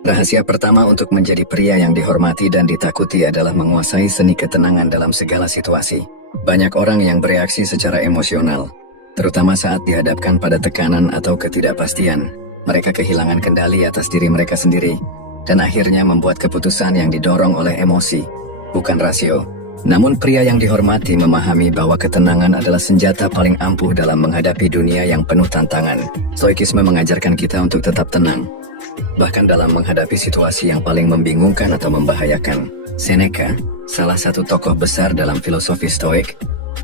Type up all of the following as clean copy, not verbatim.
Rahasia pertama untuk menjadi pria yang dihormati dan ditakuti adalah menguasai seni ketenangan dalam segala situasi. Banyak orang yang bereaksi secara emosional, terutama saat dihadapkan pada tekanan atau ketidakpastian. Mereka kehilangan kendali atas diri mereka sendiri, dan akhirnya membuat keputusan yang didorong oleh emosi, bukan rasio. Namun pria yang dihormati memahami bahwa ketenangan adalah senjata paling ampuh dalam menghadapi dunia yang penuh tantangan. Stoikisme mengajarkan kita untuk tetap tenang, bahkan dalam menghadapi situasi yang paling membingungkan atau membahayakan. Seneca, salah satu tokoh besar dalam filosofi Stoik,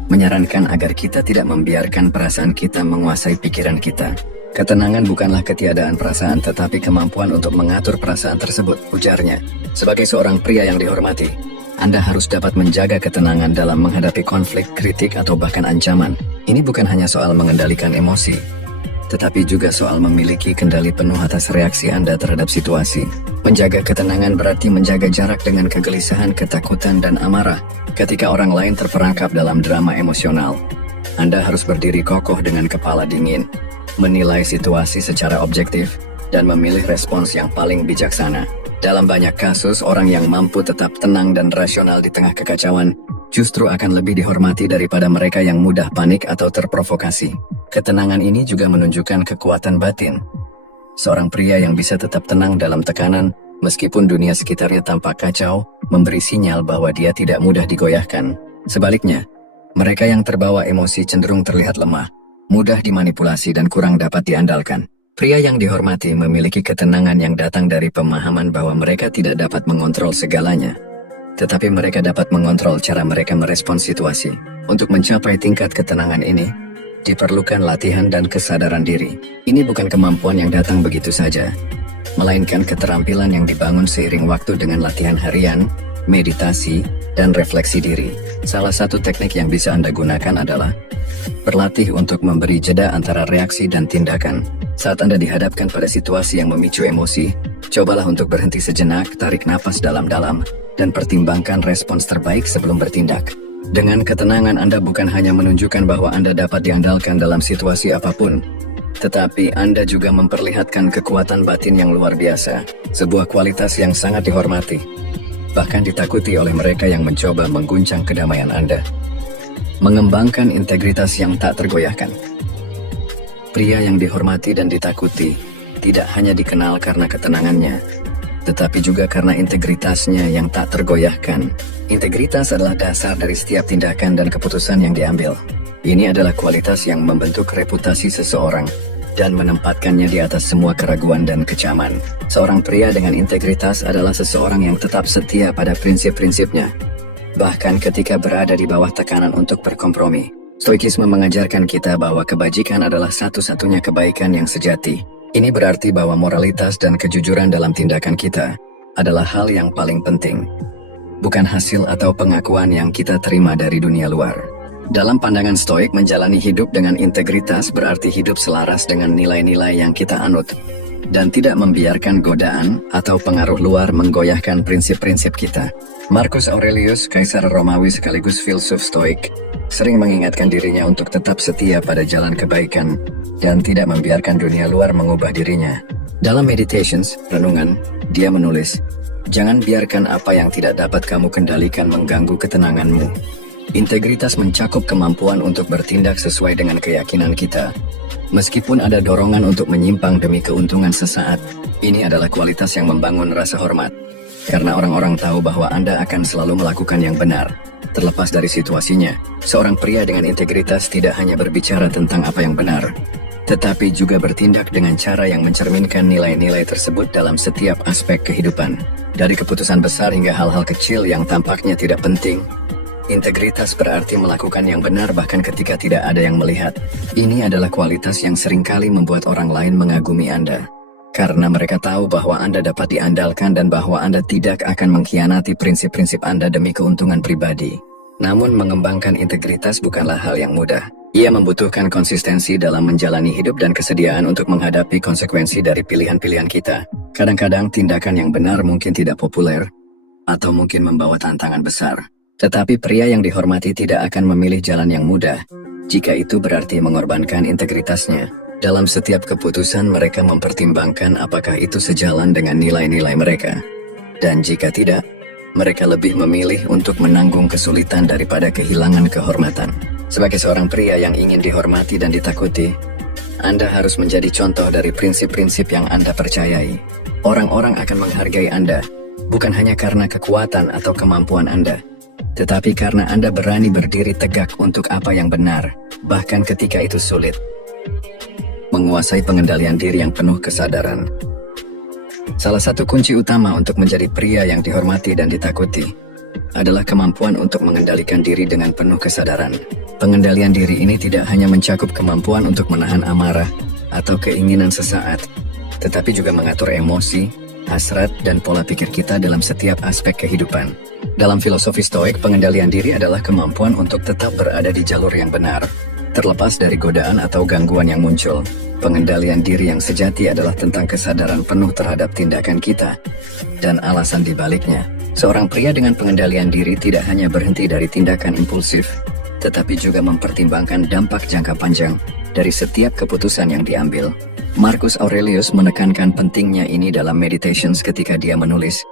menyarankan agar kita tidak membiarkan perasaan kita menguasai pikiran kita. Ketenangan bukanlah ketiadaan perasaan, tetapi kemampuan untuk mengatur perasaan tersebut, ujarnya. Sebagai seorang pria yang dihormati, Anda harus dapat menjaga ketenangan dalam menghadapi konflik, kritik, atau bahkan ancaman. Ini bukan hanya soal mengendalikan emosi, tetapi juga soal memiliki kendali penuh atas reaksi Anda terhadap situasi. Menjaga ketenangan berarti menjaga jarak dengan kegelisahan, ketakutan, dan amarah. Ketika orang lain terperangkap dalam drama emosional, Anda harus berdiri kokoh dengan kepala dingin, menilai situasi secara objektif, dan memilih respons yang paling bijaksana. Dalam banyak kasus, orang yang mampu tetap tenang dan rasional di tengah kekacauan justru akan lebih dihormati daripada mereka yang mudah panik atau terprovokasi. Ketenangan ini juga menunjukkan kekuatan batin. Seorang pria yang bisa tetap tenang dalam tekanan, meskipun dunia sekitarnya tampak kacau, memberi sinyal bahwa dia tidak mudah digoyahkan. Sebaliknya, mereka yang terbawa emosi cenderung terlihat lemah, mudah dimanipulasi, dan kurang dapat diandalkan. Pria yang dihormati memiliki ketenangan yang datang dari pemahaman bahwa mereka tidak dapat mengontrol segalanya, tetapi mereka dapat mengontrol cara mereka merespons situasi. Untuk mencapai tingkat ketenangan ini, diperlukan latihan dan kesadaran diri. Ini bukan kemampuan yang datang begitu saja, melainkan keterampilan yang dibangun seiring waktu dengan latihan harian, meditasi, dan refleksi diri. Salah satu teknik yang bisa Anda gunakan adalah berlatih untuk memberi jeda antara reaksi dan tindakan. Saat Anda dihadapkan pada situasi yang memicu emosi, cobalah untuk berhenti sejenak, tarik napas dalam-dalam, dan pertimbangkan respons terbaik sebelum bertindak. Dengan ketenangan, Anda bukan hanya menunjukkan bahwa Anda dapat diandalkan dalam situasi apapun, tetapi Anda juga memperlihatkan kekuatan batin yang luar biasa, sebuah kualitas yang sangat dihormati, bahkan ditakuti oleh mereka yang mencoba mengguncang kedamaian Anda. Mengembangkan integritas yang tak tergoyahkan. Pria yang dihormati dan ditakuti tidak hanya dikenal karena ketenangannya, tetapi juga karena integritasnya yang tak tergoyahkan. Integritas adalah dasar dari setiap tindakan dan keputusan yang diambil. Ini adalah kualitas yang membentuk reputasi seseorang dan menempatkannya di atas semua keraguan dan kecaman. Seorang pria dengan integritas adalah seseorang yang tetap setia pada prinsip-prinsipnya, bahkan ketika berada di bawah tekanan untuk berkompromi. Stoikisme mengajarkan kita bahwa kebajikan adalah satu-satunya kebaikan yang sejati. Ini berarti bahwa moralitas dan kejujuran dalam tindakan kita adalah hal yang paling penting, bukan hasil atau pengakuan yang kita terima dari dunia luar. Dalam pandangan Stoik, menjalani hidup dengan integritas berarti hidup selaras dengan nilai-nilai yang kita anut, dan tidak membiarkan godaan atau pengaruh luar menggoyahkan prinsip-prinsip kita. Marcus Aurelius, kaisar Romawi sekaligus filsuf Stoik, sering mengingatkan dirinya untuk tetap setia pada jalan kebaikan dan tidak membiarkan dunia luar mengubah dirinya. Dalam Meditations, renungan, dia menulis, "Jangan biarkan apa yang tidak dapat kamu kendalikan mengganggu ketenanganmu." Integritas mencakup kemampuan untuk bertindak sesuai dengan keyakinan kita, meskipun ada dorongan untuk menyimpang demi keuntungan sesaat. Ini adalah kualitas yang membangun rasa hormat, karena orang-orang tahu bahwa Anda akan selalu melakukan yang benar, terlepas dari situasinya. Seorang pria dengan integritas tidak hanya berbicara tentang apa yang benar, tetapi juga bertindak dengan cara yang mencerminkan nilai-nilai tersebut dalam setiap aspek kehidupan. Dari keputusan besar hingga hal-hal kecil yang tampaknya tidak penting, integritas berarti melakukan yang benar bahkan ketika tidak ada yang melihat. Ini adalah kualitas yang seringkali membuat orang lain mengagumi Anda, karena mereka tahu bahwa Anda dapat diandalkan dan bahwa Anda tidak akan mengkhianati prinsip-prinsip Anda demi keuntungan pribadi. Namun mengembangkan integritas bukanlah hal yang mudah. Ia membutuhkan konsistensi dalam menjalani hidup dan kesediaan untuk menghadapi konsekuensi dari pilihan-pilihan kita. Kadang-kadang tindakan yang benar mungkin tidak populer, atau mungkin membawa tantangan besar. Tetapi pria yang dihormati tidak akan memilih jalan yang mudah, jika itu berarti mengorbankan integritasnya. Dalam setiap keputusan mereka mempertimbangkan apakah itu sejalan dengan nilai-nilai mereka. Dan jika tidak, mereka lebih memilih untuk menanggung kesulitan daripada kehilangan kehormatan. Sebagai seorang pria yang ingin dihormati dan ditakuti, Anda harus menjadi contoh dari prinsip-prinsip yang Anda percayai. Orang-orang akan menghargai Anda, bukan hanya karena kekuatan atau kemampuan Anda, tetapi karena Anda berani berdiri tegak untuk apa yang benar, bahkan ketika itu sulit. Menguasai pengendalian diri yang penuh kesadaran. Salah satu kunci utama untuk menjadi pria yang dihormati dan ditakuti adalah kemampuan untuk mengendalikan diri dengan penuh kesadaran. Pengendalian diri ini tidak hanya mencakup kemampuan untuk menahan amarah atau keinginan sesaat, tetapi juga mengatur emosi, hasrat, dan pola pikir kita dalam setiap aspek kehidupan. Dalam filosofi Stoik, pengendalian diri adalah kemampuan untuk tetap berada di jalur yang benar, terlepas dari godaan atau gangguan yang muncul. Pengendalian diri yang sejati adalah tentang kesadaran penuh terhadap tindakan kita dan alasan di baliknya. Seorang pria dengan pengendalian diri tidak hanya berhenti dari tindakan impulsif, tetapi juga mempertimbangkan dampak jangka panjang dari setiap keputusan yang diambil. Marcus Aurelius menekankan pentingnya ini dalam Meditations ketika dia menulis,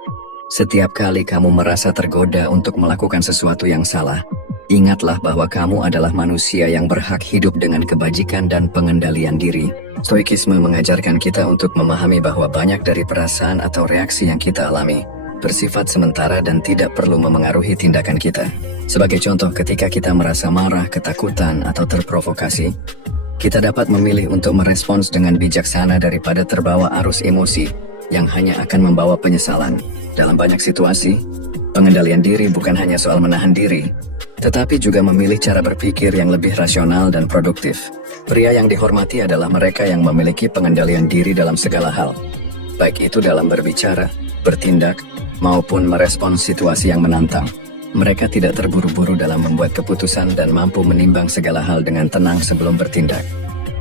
"Setiap kali kamu merasa tergoda untuk melakukan sesuatu yang salah, ingatlah bahwa kamu adalah manusia yang berhak hidup dengan kebajikan dan pengendalian diri." Stoikisme mengajarkan kita untuk memahami bahwa banyak dari perasaan atau reaksi yang kita alami bersifat sementara dan tidak perlu memengaruhi tindakan kita. Sebagai contoh, ketika kita merasa marah, ketakutan, atau terprovokasi, kita dapat memilih untuk merespons dengan bijaksana daripada terbawa arus emosi yang hanya akan membawa penyesalan. Dalam banyak situasi, pengendalian diri bukan hanya soal menahan diri, tetapi juga memilih cara berpikir yang lebih rasional dan produktif. Pria yang dihormati adalah mereka yang memiliki pengendalian diri dalam segala hal, baik itu dalam berbicara, bertindak, maupun merespons situasi yang menantang. Mereka tidak terburu-buru dalam membuat keputusan dan mampu menimbang segala hal dengan tenang sebelum bertindak.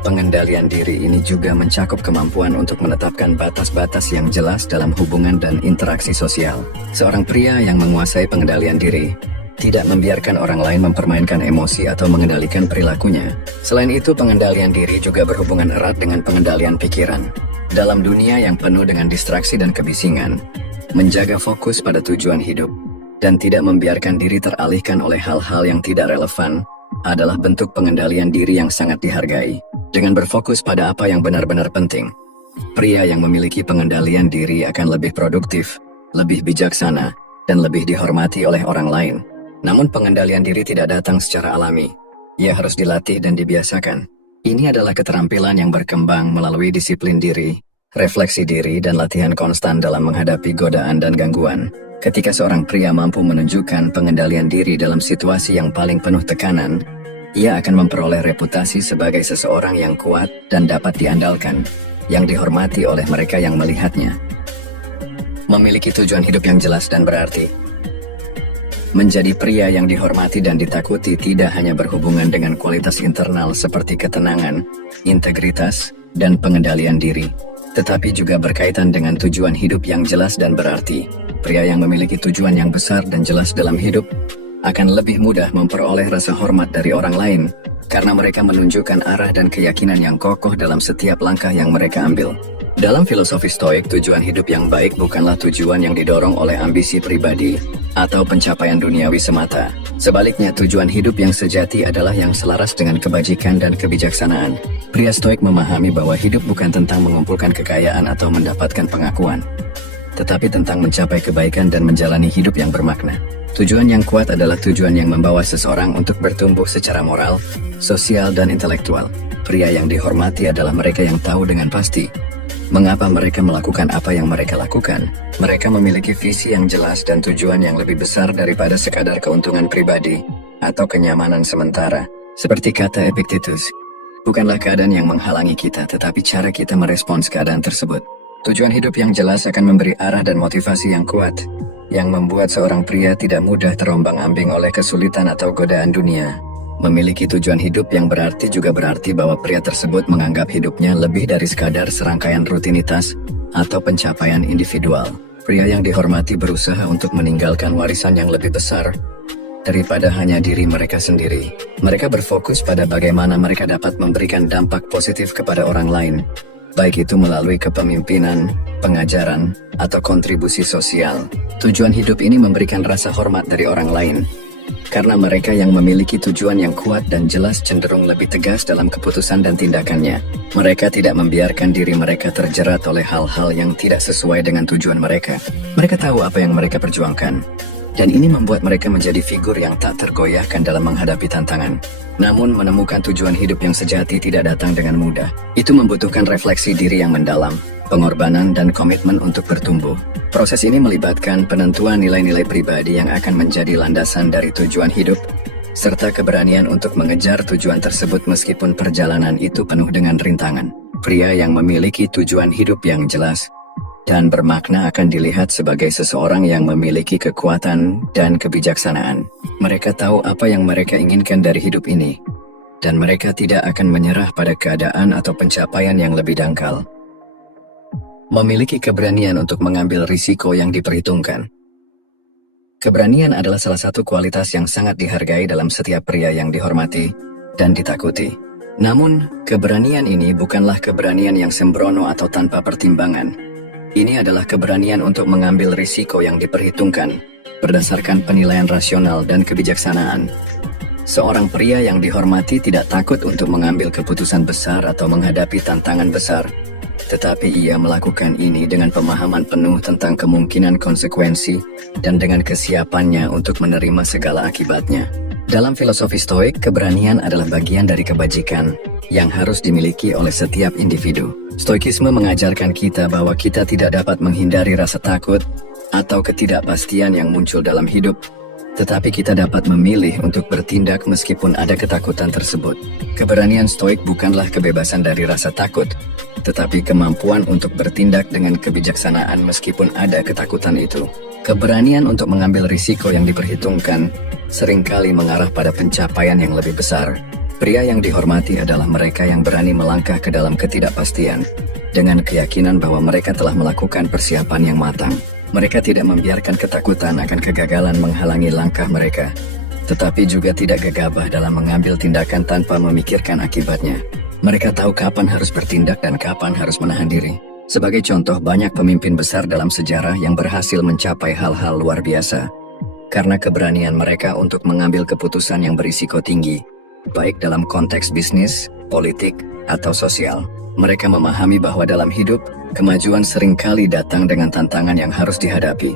Pengendalian diri ini juga mencakup kemampuan untuk menetapkan batas-batas yang jelas dalam hubungan dan interaksi sosial. Seorang pria yang menguasai pengendalian diri tidak membiarkan orang lain mempermainkan emosi atau mengendalikan perilakunya. Selain itu, pengendalian diri juga berhubungan erat dengan pengendalian pikiran. Dalam dunia yang penuh dengan distraksi dan kebisingan, menjaga fokus pada tujuan hidup dan tidak membiarkan diri teralihkan oleh hal-hal yang tidak relevan adalah bentuk pengendalian diri yang sangat dihargai. Dengan berfokus pada apa yang benar-benar penting, pria yang memiliki pengendalian diri akan lebih produktif, lebih bijaksana, dan lebih dihormati oleh orang lain. Namun pengendalian diri tidak datang secara alami. Ia harus dilatih dan dibiasakan. Ini adalah keterampilan yang berkembang melalui disiplin diri, refleksi diri, dan latihan konstan dalam menghadapi godaan dan gangguan. Ketika seorang pria mampu menunjukkan pengendalian diri dalam situasi yang paling penuh tekanan, ia akan memperoleh reputasi sebagai seseorang yang kuat dan dapat diandalkan, yang dihormati oleh mereka yang melihatnya. Memiliki tujuan hidup yang jelas dan berarti. Menjadi pria yang dihormati dan ditakuti tidak hanya berhubungan dengan kualitas internal seperti ketenangan, integritas, dan pengendalian diri, tetapi juga berkaitan dengan tujuan hidup yang jelas dan berarti. Pria yang memiliki tujuan yang besar dan jelas dalam hidup akan lebih mudah memperoleh rasa hormat dari orang lain karena mereka menunjukkan arah dan keyakinan yang kokoh dalam setiap langkah yang mereka ambil. Dalam filosofi Stoik, tujuan hidup yang baik bukanlah tujuan yang didorong oleh ambisi pribadi atau pencapaian duniawi semata. Sebaliknya, tujuan hidup yang sejati adalah yang selaras dengan kebajikan dan kebijaksanaan. Pria Stoik memahami bahwa hidup bukan tentang mengumpulkan kekayaan atau mendapatkan pengakuan, tetapi tentang mencapai kebaikan dan menjalani hidup yang bermakna. Tujuan yang kuat adalah tujuan yang membawa seseorang untuk bertumbuh secara moral, sosial, dan intelektual. Pria yang dihormati adalah mereka yang tahu dengan pasti mengapa mereka melakukan apa yang mereka lakukan. Mereka memiliki visi yang jelas dan tujuan yang lebih besar daripada sekadar keuntungan pribadi atau kenyamanan sementara. Seperti kata Epictetus, bukanlah keadaan yang menghalangi kita, tetapi cara kita merespons keadaan tersebut. Tujuan hidup yang jelas akan memberi arah dan motivasi yang kuat, yang membuat seorang pria tidak mudah terombang-ambing oleh kesulitan atau godaan dunia. Memiliki tujuan hidup yang berarti juga berarti bahwa pria tersebut menganggap hidupnya lebih dari sekadar serangkaian rutinitas atau pencapaian individual. Pria yang dihormati berusaha untuk meninggalkan warisan yang lebih besar daripada hanya diri mereka sendiri. Mereka berfokus pada bagaimana mereka dapat memberikan dampak positif kepada orang lain, baik itu melalui kepemimpinan, pengajaran, atau kontribusi sosial. Tujuan hidup ini memberikan rasa hormat dari orang lain, karena mereka yang memiliki tujuan yang kuat dan jelas cenderung lebih tegas dalam keputusan dan tindakannya. Mereka tidak membiarkan diri mereka terjerat oleh hal-hal yang tidak sesuai dengan tujuan mereka. Mereka tahu apa yang mereka perjuangkan, dan ini membuat mereka menjadi figur yang tak tergoyahkan dalam menghadapi tantangan. Namun, menemukan tujuan hidup yang sejati tidak datang dengan mudah. Itu membutuhkan refleksi diri yang mendalam, pengorbanan, dan komitmen untuk bertumbuh. Proses ini melibatkan penentuan nilai-nilai pribadi yang akan menjadi landasan dari tujuan hidup, serta keberanian untuk mengejar tujuan tersebut meskipun perjalanan itu penuh dengan rintangan. Pria yang memiliki tujuan hidup yang jelas dan bermakna akan dilihat sebagai seseorang yang memiliki kekuatan dan kebijaksanaan. Mereka tahu apa yang mereka inginkan dari hidup ini, dan mereka tidak akan menyerah pada keadaan atau pencapaian yang lebih dangkal. Memiliki keberanian untuk mengambil risiko yang diperhitungkan. Keberanian adalah salah satu kualitas yang sangat dihargai dalam setiap pria yang dihormati dan ditakuti. Namun, keberanian ini bukanlah keberanian yang sembrono atau tanpa pertimbangan. Ini adalah keberanian untuk mengambil risiko yang diperhitungkan berdasarkan penilaian rasional dan kebijaksanaan. Seorang pria yang dihormati tidak takut untuk mengambil keputusan besar atau menghadapi tantangan besar, tetapi ia melakukan ini dengan pemahaman penuh tentang kemungkinan konsekuensi dan dengan kesiapannya untuk menerima segala akibatnya. Dalam filosofi Stoik, keberanian adalah bagian dari kebajikan yang harus dimiliki oleh setiap individu. Stoikisme mengajarkan kita bahwa kita tidak dapat menghindari rasa takut atau ketidakpastian yang muncul dalam hidup, tetapi kita dapat memilih untuk bertindak meskipun ada ketakutan tersebut. Keberanian Stoik bukanlah kebebasan dari rasa takut, tetapi kemampuan untuk bertindak dengan kebijaksanaan meskipun ada ketakutan itu. Keberanian untuk mengambil risiko yang diperhitungkan seringkali mengarah pada pencapaian yang lebih besar. Pria yang dihormati adalah mereka yang berani melangkah ke dalam ketidakpastian dengan keyakinan bahwa mereka telah melakukan persiapan yang matang. Mereka tidak membiarkan ketakutan akan kegagalan menghalangi langkah mereka, tetapi juga tidak gegabah dalam mengambil tindakan tanpa memikirkan akibatnya. Mereka tahu kapan harus bertindak dan kapan harus menahan diri. Sebagai contoh, banyak pemimpin besar dalam sejarah yang berhasil mencapai hal-hal luar biasa karena keberanian mereka untuk mengambil keputusan yang berisiko tinggi, baik dalam konteks bisnis, politik, atau sosial. Mereka memahami bahwa dalam hidup, kemajuan seringkali datang dengan tantangan yang harus dihadapi.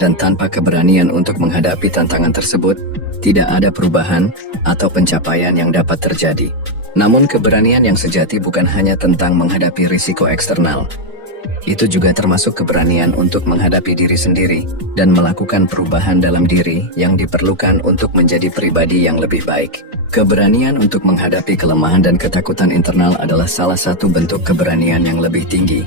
Dan tanpa keberanian untuk menghadapi tantangan tersebut, tidak ada perubahan atau pencapaian yang dapat terjadi. Namun keberanian yang sejati bukan hanya tentang menghadapi risiko eksternal. Itu juga termasuk keberanian untuk menghadapi diri sendiri dan melakukan perubahan dalam diri yang diperlukan untuk menjadi pribadi yang lebih baik. Keberanian untuk menghadapi kelemahan dan ketakutan internal adalah salah satu bentuk keberanian yang lebih tinggi.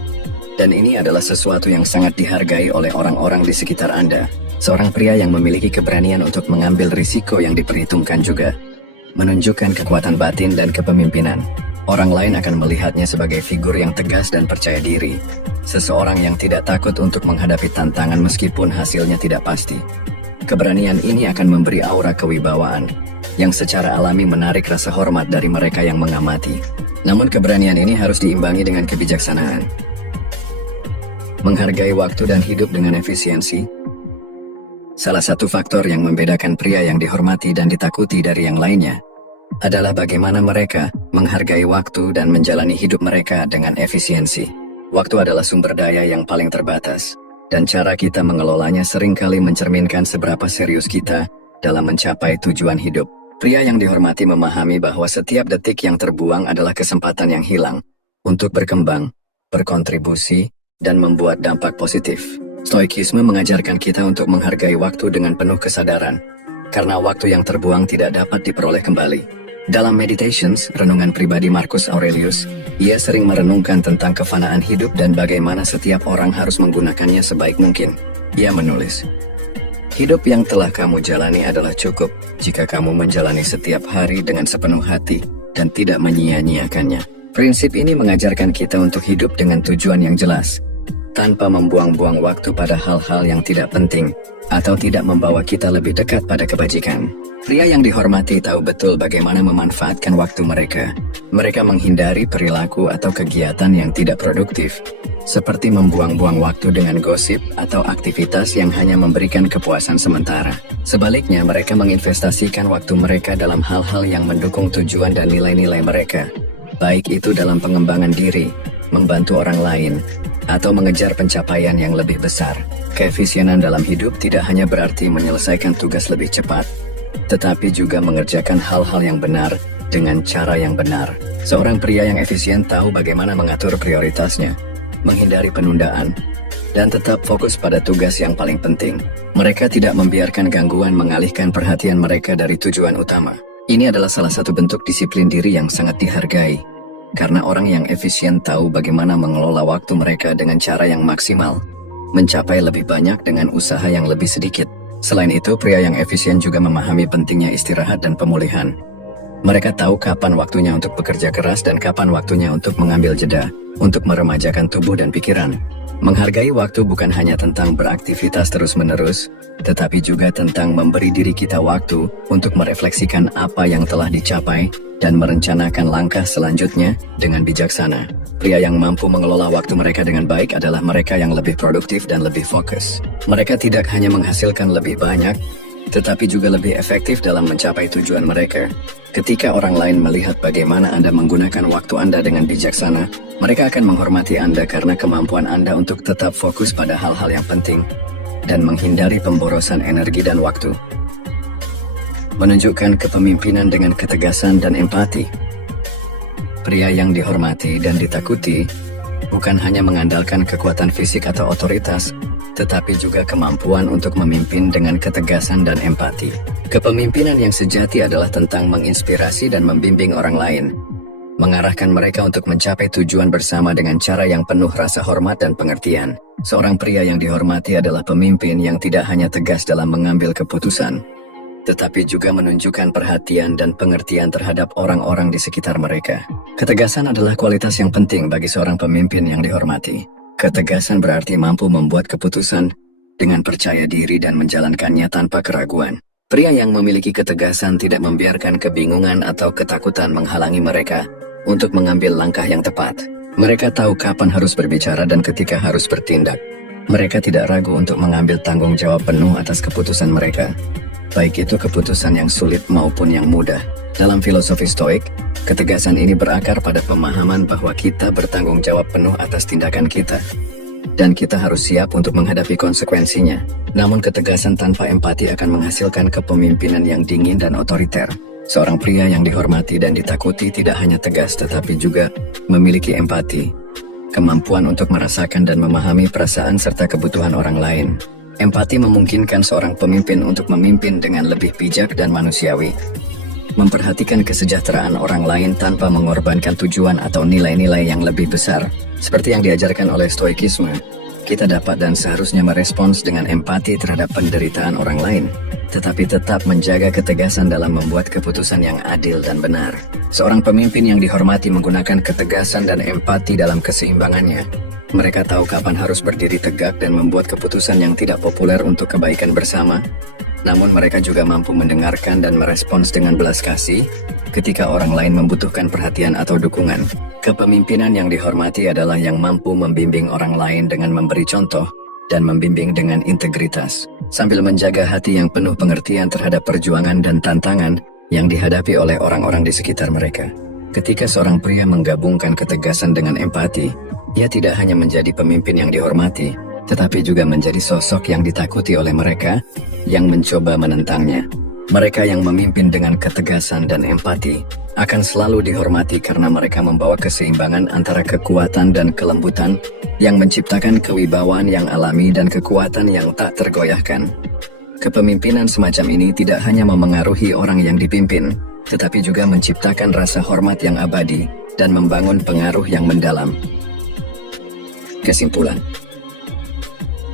Dan ini adalah sesuatu yang sangat dihargai oleh orang-orang di sekitar Anda. Seorang pria yang memiliki keberanian untuk mengambil risiko yang diperhitungkan juga menunjukkan kekuatan batin dan kepemimpinan. Orang lain akan melihatnya sebagai figur yang tegas dan percaya diri. Seseorang yang tidak takut untuk menghadapi tantangan meskipun hasilnya tidak pasti. Keberanian ini akan memberi aura kewibawaan yang secara alami menarik rasa hormat dari mereka yang mengamati. Namun keberanian ini harus diimbangi dengan kebijaksanaan. Menghargai waktu dan hidup dengan efisiensi. Salah satu faktor yang membedakan pria yang dihormati dan ditakuti dari yang lainnya adalah bagaimana mereka menghargai waktu dan menjalani hidup mereka dengan efisiensi. Waktu adalah sumber daya yang paling terbatas, dan cara kita mengelolanya seringkali mencerminkan seberapa serius kita dalam mencapai tujuan hidup. Pria yang dihormati memahami bahwa setiap detik yang terbuang adalah kesempatan yang hilang untuk berkembang, berkontribusi, dan membuat dampak positif. Stoikisme mengajarkan kita untuk menghargai waktu dengan penuh kesadaran, karena waktu yang terbuang tidak dapat diperoleh kembali. Dalam Meditations, renungan pribadi Marcus Aurelius, ia sering merenungkan tentang kefanaan hidup dan bagaimana setiap orang harus menggunakannya sebaik mungkin. Ia menulis, "Hidup yang telah kamu jalani adalah cukup jika kamu menjalani setiap hari dengan sepenuh hati dan tidak menyia-nyiakannya." Prinsip ini mengajarkan kita untuk hidup dengan tujuan yang jelas, tanpa membuang-buang waktu pada hal-hal yang tidak penting atau tidak membawa kita lebih dekat pada kebajikan. Pria yang dihormati tahu betul bagaimana memanfaatkan waktu mereka. Mereka menghindari perilaku atau kegiatan yang tidak produktif, seperti membuang-buang waktu dengan gosip atau aktivitas yang hanya memberikan kepuasan sementara. Sebaliknya, mereka menginvestasikan waktu mereka dalam hal-hal yang mendukung tujuan dan nilai-nilai mereka, baik itu dalam pengembangan diri, membantu orang lain, atau mengejar pencapaian yang lebih besar. Keefisienan dalam hidup tidak hanya berarti menyelesaikan tugas lebih cepat, tetapi juga mengerjakan hal-hal yang benar dengan cara yang benar. Seorang pria yang efisien tahu bagaimana mengatur prioritasnya, menghindari penundaan, dan tetap fokus pada tugas yang paling penting. Mereka tidak membiarkan gangguan mengalihkan perhatian mereka dari tujuan utama. Ini adalah salah satu bentuk disiplin diri yang sangat dihargai, karena orang yang efisien tahu bagaimana mengelola waktu mereka dengan cara yang maksimal, mencapai lebih banyak dengan usaha yang lebih sedikit. Selain itu, pria yang efisien juga memahami pentingnya istirahat dan pemulihan. Mereka tahu kapan waktunya untuk bekerja keras dan kapan waktunya untuk mengambil jeda, untuk meremajakan tubuh dan pikiran. Menghargai waktu bukan hanya tentang beraktivitas terus-menerus, tetapi juga tentang memberi diri kita waktu untuk merefleksikan apa yang telah dicapai dan merencanakan langkah selanjutnya dengan bijaksana. Pria yang mampu mengelola waktu mereka dengan baik adalah mereka yang lebih produktif dan lebih fokus. Mereka tidak hanya menghasilkan lebih banyak, tetapi juga lebih efektif dalam mencapai tujuan mereka. Ketika orang lain melihat bagaimana Anda menggunakan waktu Anda dengan bijaksana, mereka akan menghormati Anda karena kemampuan Anda untuk tetap fokus pada hal-hal yang penting dan menghindari pemborosan energi dan waktu. Menunjukkan kepemimpinan dengan ketegasan dan empati. Pria yang dihormati dan ditakuti bukan hanya mengandalkan kekuatan fisik atau otoritas, tetapi juga kemampuan untuk memimpin dengan ketegasan dan empati. Kepemimpinan yang sejati adalah tentang menginspirasi dan membimbing orang lain, mengarahkan mereka untuk mencapai tujuan bersama dengan cara yang penuh rasa hormat dan pengertian. Seorang pria yang dihormati adalah pemimpin yang tidak hanya tegas dalam mengambil keputusan, tetapi juga menunjukkan perhatian dan pengertian terhadap orang-orang di sekitar mereka. Ketegasan adalah kualitas yang penting bagi seorang pemimpin yang dihormati. Ketegasan berarti mampu membuat keputusan dengan percaya diri dan menjalankannya tanpa keraguan. Pria yang memiliki ketegasan tidak membiarkan kebingungan atau ketakutan menghalangi mereka untuk mengambil langkah yang tepat. Mereka tahu kapan harus berbicara dan ketika harus bertindak. Mereka tidak ragu untuk mengambil tanggung jawab penuh atas keputusan mereka, baik itu keputusan yang sulit maupun yang mudah. Dalam filosofi Stoik, ketegasan ini berakar pada pemahaman bahwa kita bertanggung jawab penuh atas tindakan kita, dan kita harus siap untuk menghadapi konsekuensinya. Namun ketegasan tanpa empati akan menghasilkan kepemimpinan yang dingin dan otoriter. Seorang pria yang dihormati dan ditakuti tidak hanya tegas tetapi juga memiliki empati, kemampuan untuk merasakan dan memahami perasaan serta kebutuhan orang lain. Empati memungkinkan seorang pemimpin untuk memimpin dengan lebih bijak dan manusiawi, memperhatikan kesejahteraan orang lain tanpa mengorbankan tujuan atau nilai-nilai yang lebih besar. Seperti yang diajarkan oleh Stoikisme, kita dapat dan seharusnya merespons dengan empati terhadap penderitaan orang lain, tetapi tetap menjaga ketegasan dalam membuat keputusan yang adil dan benar. Seorang pemimpin yang dihormati menggunakan ketegasan dan empati dalam keseimbangannya. Mereka tahu kapan harus berdiri tegak dan membuat keputusan yang tidak populer untuk kebaikan bersama. Namun mereka juga mampu mendengarkan dan merespons dengan belas kasih ketika orang lain membutuhkan perhatian atau dukungan. Kepemimpinan yang dihormati adalah yang mampu membimbing orang lain dengan memberi contoh dan membimbing dengan integritas, sambil menjaga hati yang penuh pengertian terhadap perjuangan dan tantangan yang dihadapi oleh orang-orang di sekitar mereka. Ketika seorang pria menggabungkan ketegasan dengan empati, ia tidak hanya menjadi pemimpin yang dihormati, tetapi juga menjadi sosok yang ditakuti oleh mereka yang mencoba menentangnya. Mereka yang memimpin dengan ketegasan dan empati akan selalu dihormati karena mereka membawa keseimbangan antara kekuatan dan kelembutan yang menciptakan kewibawaan yang alami dan kekuatan yang tak tergoyahkan. Kepemimpinan semacam ini tidak hanya memengaruhi orang yang dipimpin, tetapi juga menciptakan rasa hormat yang abadi dan membangun pengaruh yang mendalam. Kesimpulan: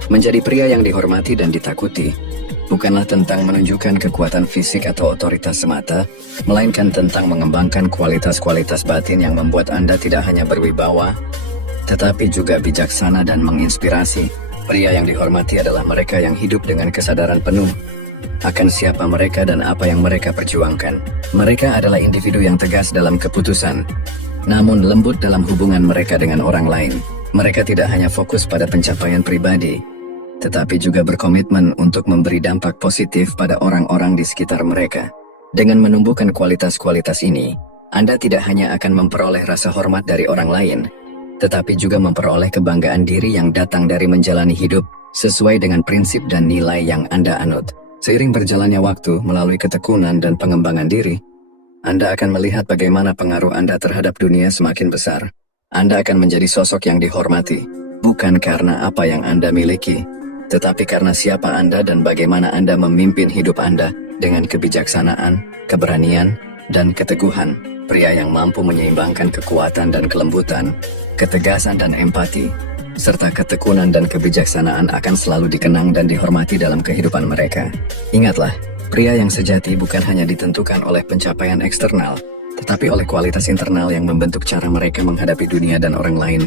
menjadi pria yang dihormati dan ditakuti bukanlah tentang menunjukkan kekuatan fisik atau otoritas semata, melainkan tentang mengembangkan kualitas-kualitas batin yang membuat Anda tidak hanya berwibawa, tetapi juga bijaksana dan menginspirasi. Pria yang dihormati adalah mereka yang hidup dengan kesadaran penuh akan siapa mereka dan apa yang mereka perjuangkan. Mereka adalah individu yang tegas dalam keputusan, namun lembut dalam hubungan mereka dengan orang lain. Mereka tidak hanya fokus pada pencapaian pribadi, tetapi juga berkomitmen untuk memberi dampak positif pada orang-orang di sekitar mereka. Dengan menumbuhkan kualitas-kualitas ini, Anda tidak hanya akan memperoleh rasa hormat dari orang lain, tetapi juga memperoleh kebanggaan diri yang datang dari menjalani hidup sesuai dengan prinsip dan nilai yang Anda anut. Seiring berjalannya waktu melalui ketekunan dan pengembangan diri, Anda akan melihat bagaimana pengaruh Anda terhadap dunia semakin besar. Anda akan menjadi sosok yang dihormati, bukan karena apa yang Anda miliki, tetapi karena siapa Anda dan bagaimana Anda memimpin hidup Anda dengan kebijaksanaan, keberanian, dan keteguhan. Pria yang mampu menyeimbangkan kekuatan dan kelembutan, ketegasan dan empati, serta ketekunan dan kebijaksanaan akan selalu dikenang dan dihormati dalam kehidupan mereka. Ingatlah, pria yang sejati bukan hanya ditentukan oleh pencapaian eksternal, tetapi oleh kualitas internal yang membentuk cara mereka menghadapi dunia dan orang lain.